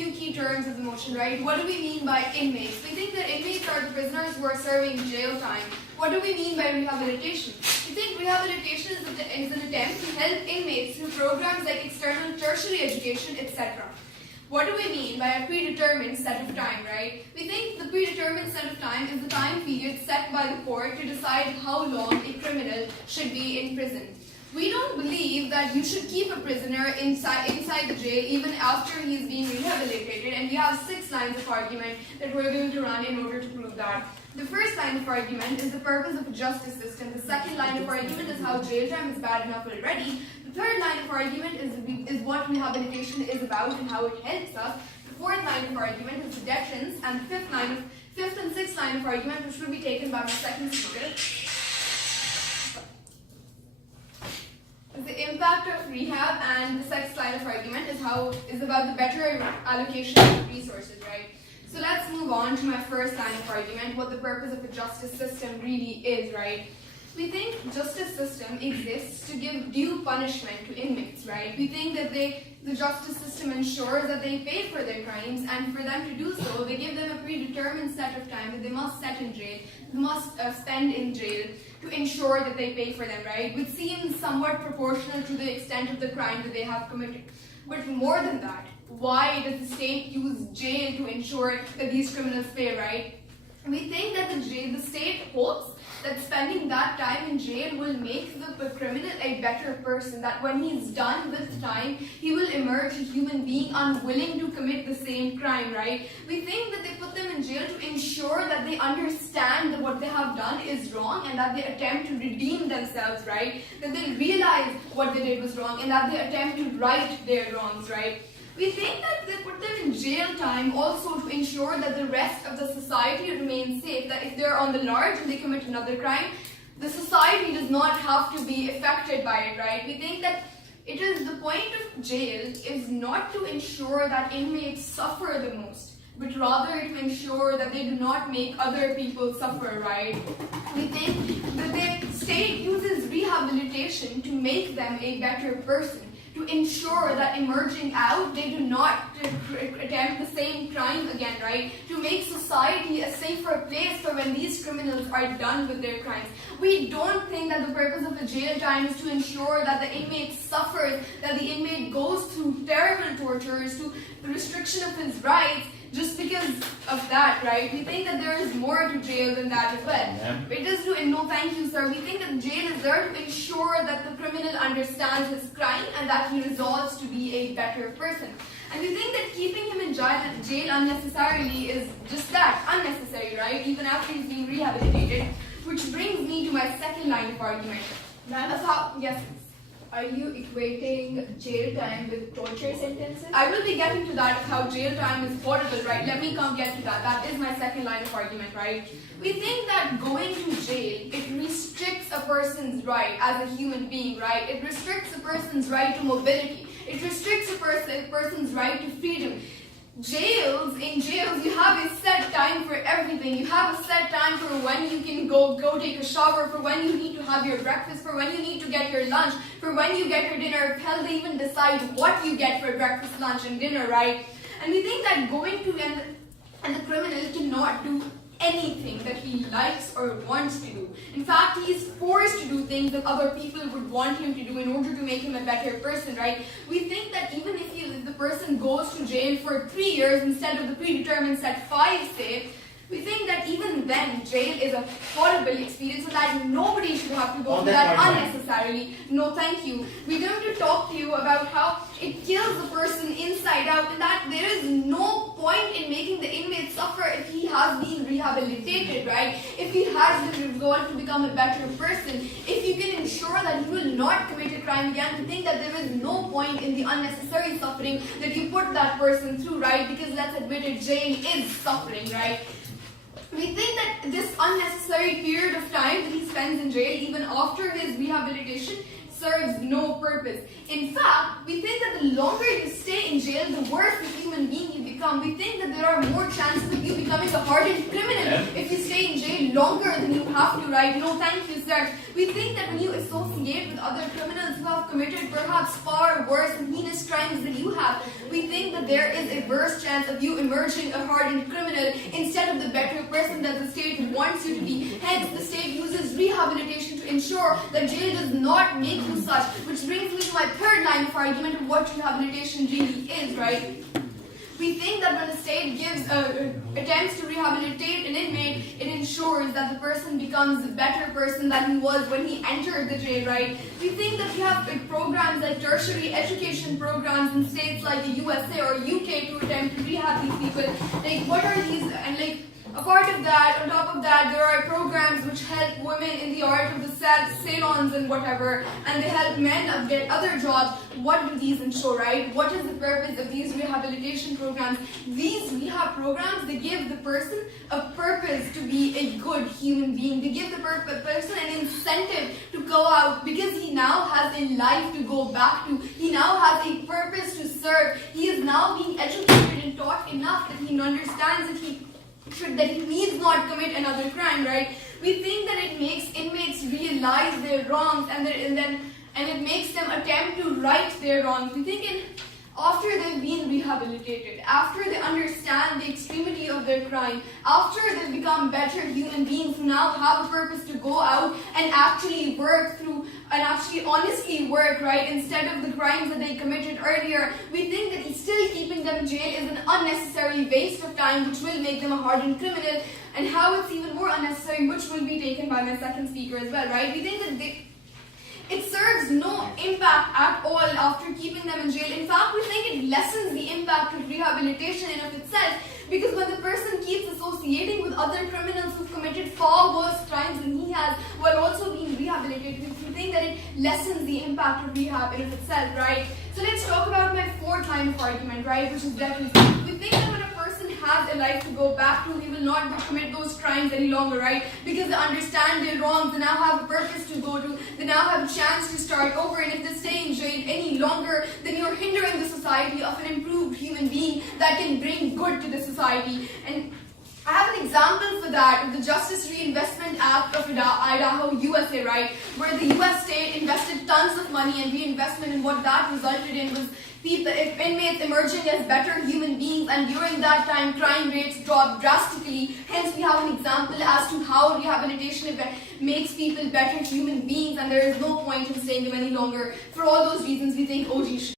few key terms of the motion, right? What do we mean by inmates? We think that inmates are the prisoners who are serving jail time. What do we mean by rehabilitation? We think rehabilitation is an attempt to help inmates through programs like external tertiary education, etc. What do we mean by a predetermined set of time, right? We think the predetermined set of time is the time period set by the court to decide how long a criminal should be in prison. We don't believe that you should keep a prisoner inside the jail even after he is being rehabilitated, and we have 6 lines of argument that we're going to run in order to prove that. The first line of argument is the purpose of a justice system. The second line of argument is how jail time is bad enough already. The third line of argument is what rehabilitation is about and how it helps us. The fourth line of argument is the deterrence, and the fifth and sixth line of argument, which will be taken by my second speaker, is the impact of rehab, and the sixth line of argument is about the better allocation of resources, right? So let's move on to my first line of argument, what the purpose of a justice system really is, right? We think justice system exists to give due punishment to inmates, right? We think that the justice system ensures that they pay for their crimes, and for them to do so, they give them a predetermined set of time that they must spend in jail to ensure that they pay for them, right? Which seems somewhat proportional to the extent of the crime that they have committed. But more than that, why does the state use jail to ensure that these criminals pay, right? We think that the state hopes that spending that time in jail will make the criminal a better person, that when he's done with time, he will emerge a human being unwilling to commit the same crime, right? We think that they put them in jail to ensure that they understand that what they have done is wrong, and that they attempt to redeem themselves, right? That they realize what they did was wrong, and that they attempt to right their wrongs, right? We think that they put them in jail time also to ensure that the rest of the society remains safe, that if they're on the large and they commit another crime, the society does not have to be affected by it, right? We think that the point of jail is not to ensure that inmates suffer the most, but rather to ensure that they do not make other people suffer, right? We think that the state uses rehabilitation to make them a better person, to ensure that emerging out, they do not attempt the same crime again, right? To make society a safer place for when these criminals are done with their crimes. We don't think that the purpose of the jail time is to ensure that the inmate suffers, that the inmate goes through terrible tortures, to the restriction of his rights, just because of that, right? We think that there is more to jail than that as well. Yeah. It is to, and no thank you sir, we think that jail is there to ensure that the criminal understands his crime and that he resolves to be a better person. And we think that keeping him in jail unnecessarily is just that, unnecessary, right? Even after he's being rehabilitated. Which brings me to my second line of argument. Yes. Are you equating jail time with torture sentences? I will be getting to that, of how jail time is horrible, right? Let me get to that. That is my second line of argument, right? We think that going to jail, it restricts a person's right as a human being, right? It restricts a person's right to mobility. It restricts a person's right to freedom. In jails, you have a set time for everything. You have a set time for when you can go take a shower, for when you need to have your breakfast, for when you need to get your lunch, for when you get your dinner. Hell, they even decide what you get for breakfast, lunch, and dinner, right? And we think that going to and the criminal cannot do anything that he likes or wants to do. In fact, he is forced to do things that other people would want him to do in order to make him a better person, right? We think that even if the person goes to jail for 3 years instead of the predetermined set 5, say, we think that even then, jail is a horrible experience, so that nobody should have to go through that unnecessarily. No, thank you. We're going to talk to you about how it kills the person inside out, and that there is no point in making the inmate suffer if he has been rehabilitated, right? If he has the resolve to become a better person, if you can ensure that he will not commit a crime again, we think that there is no point in the unnecessary suffering that you put that person through, right? Because let's admit it, jail is suffering, right? We think that this unnecessary period of time that he spends in jail, even after his rehabilitation, serves no purpose. In fact, we think that the longer you stay in jail, the worse the human being you become. become. We think that there are more chances of you becoming a hardened criminal if you stay in jail longer than you have to, right? No, thank you, sir. We think that when you associate with other criminals who have committed perhaps far worse and heinous crimes than you have, we think that there is a worse chance of you emerging a hardened criminal instead of the better person that the state wants you to be. Hence, the state uses rehabilitation to ensure that jail does not make you such, which brings me to my third line of argument of what rehabilitation really is, right? We think that when the state gives attempts to rehabilitate an inmate, it ensures that the person becomes a better person than he was when he entered the jail, right? We think that we have programs like tertiary education programs in states like the USA or UK to attempt to rehab these people. Like, what are these? And like, apart of that, on top of that, there are programs which help women in the art of the salons and whatever, and they help men get other jobs. What do these ensure, right? What is the purpose of these rehabilitation programs? These rehab programs, they give the person a purpose to be a good human being. They give the person an incentive to go out because he now has a life to go back to. He now has a purpose to serve. He is now being educated and taught enough that he understands that he needs not commit another crime, right? We think that it makes inmates realize their wrongs and it makes them attempt to right their wrongs. We think after they've been rehabilitated, after they understand the extremity of their crime, after they've become better human beings who now have a purpose to go out and actually work through and actually honestly work, right, instead of the crimes that they committed earlier, we think that still keeping them in jail is an unnecessary waste of time which will make them a hardened criminal, and how it's even more unnecessary, which will be taken by my second speaker as well, right? We think that it serves no impact at all after keeping them in jail. In fact, we think it lessens the impact of rehabilitation in of itself, because when the person keeps associating with other criminals who've committed far worse crimes than he has while also being rehabilitated, we think that it lessens the impact of rehab in of itself, right? So let's talk about my fourth line of argument, right, which is definitely, we think that when a person has a life to go back to, he will not commit those crimes any longer, right? Because they understand their wrongs, they now have a purpose to go to, they now have a chance to start over, and if they stay in jail any longer, then you're hindering the society of an improved human being that can bring good to the society. And I have an example for that of the Justice Reinvestment Act of Idaho, USA, right? Where the US state invested tons of money and reinvestment, and what that resulted in was inmates emerging as better human beings, and during that time crime rates dropped drastically. Hence we have an example as to how rehabilitation makes people better human beings, and there is no point in staying them any longer. For all those reasons, we think OG should